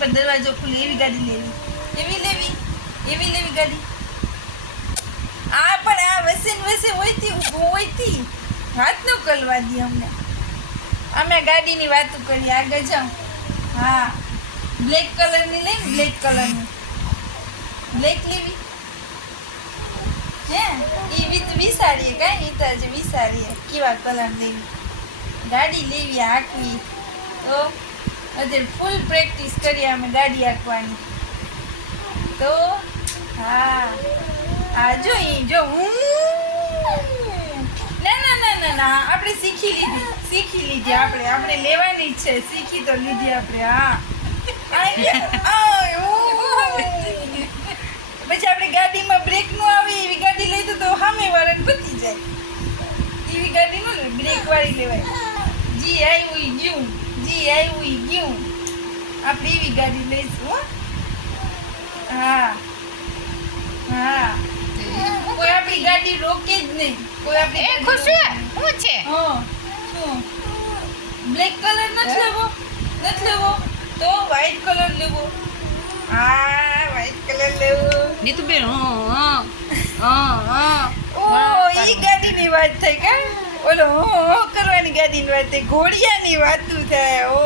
પર દરવાજો ખુલે એવી ગાડી લેવી. એવી લેવી ગાડી. આ પણ આ વસે ને વસે હોયતી ઊભું હોયતી વાત ન કરવા દે અમને. અમે ગાડીની વાતો કરી આગળ જાઓ. હા બ્લેક કલરની લઈ બ્લેક કલરની બ્લેક લેવી હે એ વિચારીએ કાંઈ એ તો આજે વિચારીએ કેવા કલર લેવી ગાડી લેવી હાંકવી તો અત્યારે ફૂલ પ્રેક્ટિસ કરીએ અમે ગાડી હાંકવાની તો હા આ જો ના આપણે શીખી લીધી આપણે લેવાની જ છે શીખી તો લીધી આપણે હા પછી આપણે ગાડીમાં બ્રેક નું આવે એવી ગાડી લઈ તો સામે વાળાને પતી જાય એવી ગાડી નો બ્રેક વાળી લેવાય જી આવ્યું ગયું આપણે એવી ગાડી લઈશું હો હા કોઈ આપણી ગાડી રોકે જ નહીં કોઈ આપણી ખુશી શું છે શું બ્લેક કલર નથી લેવો તો વ્હાઈટ કલર લેવો વ્હાઈટ કલર લેવો નીતુબેન ઓ ઈ ગાડીની વાત થઈ કા ઓલો કરવાની ગાડીની વાત થઈ ઘોડિયાની વાતું થાય ઓ